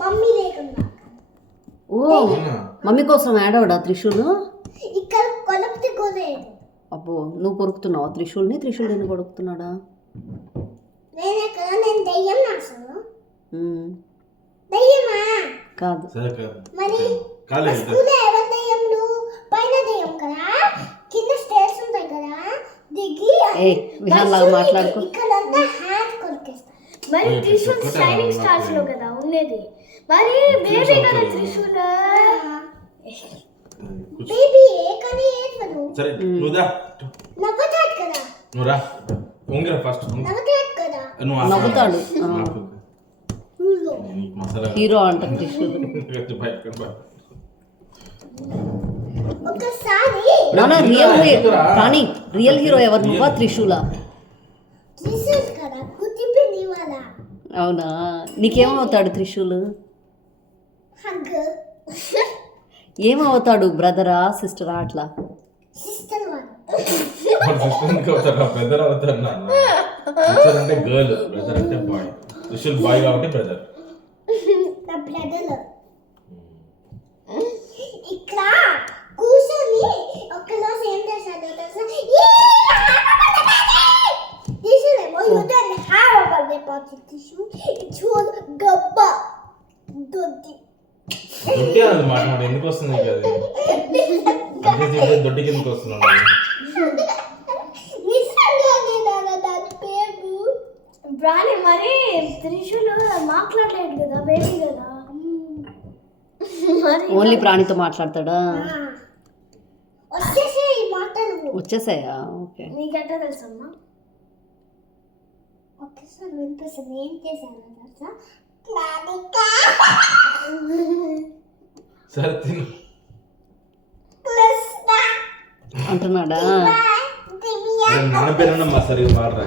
Mummy లేకుండా. ఓ mummy కోసం add అవడా Trishul? ఇక్కడ కొలప్తి కోలేదు. అబ్బో నువ్వు కొరుకుతున్నావా త్రిశూల్ని? త్రిశూల్ నిన్ను కొరుకుతున్నాడా? నేను దయ్యం నాసను. ఉమ్. దయ్యమా? కాదు. మరి స్కూల్లో ఎవరి దయ్యంలు? పైన దయ్యం కదా, కింద స్టేర్స్ ఉంటాయి కదా, దిగి విహాన్ లాగా మాట్లాడుకో. ఇక్కడంతా హ్యాండ్ కొరికేస్తా. మరి త్రిశూల్ షైనింగ్ స్టార్స్ లో కదా ఉండేది. మరి బేబీ కదా త్రిశూల్. బేబీ కానీ ఏదను. సరే నువ్వుదా. నవ్వుతాడు కదా. నువ్వురా. ఉంగరా ఫస్ట్. నవ్వుతాడు కదా. నవ్వుతాడు. హీరో అంట త్రిశూల్. ఒకసారి రియల్ హీరో ఎవరు, నువ్వా త్రిశూలా? త్రిశూల్ కదా కుతిపింది వాళ్ళ. అవునా? నీకేమవుతాడు త్రిశూల్? హగ్. ఏమవుతాడు? బ్రదరా సిస్టరా? అట్లా సిస్టర్ వన్. బ్రదర్ అవుతాడు నాన్న. సిస్టర్ అంటే గర్ల్, బ్రదర్ అంటే బాయ్. త్రిశూల్ బాయ్ కాబట్టి బ్రదర్. నా బ్రదర్ ఇక్కడ కూర్చొని ఒకరోజు ఏం చేశాడు తెలుసా? త్రిశూలేమో యుద్ధాన్ని హారబడే పాటి త్రిశూల్ చూడు గబ్బ దొడ్డి. దొడ్డి అది మాట్లాడు ఎందుకు వస్తుంది కదా? దొడ్డి కిందకి వస్తున్నాడు. నిజంగానే నాన్న దాని పేరు బ్రాని. మరి త్రిశూల్ మాట్లాడలేడు కదా, బేబీ కదా. ఓన్లీ ప్రాణితో మాట్లాడతాడా? వచ్చేసాయి మాటలు. వచ్చేసాయా? ఓకే. నీకెట్టా తెలుసమ్మా? ఒక్కసారి వినిపిస్తుంది. ఏం చేశాను తెలుసా? సరే తిను అంటున్నాడా? నాన్న పేరు సరిగ్గా మాట్లాడరా.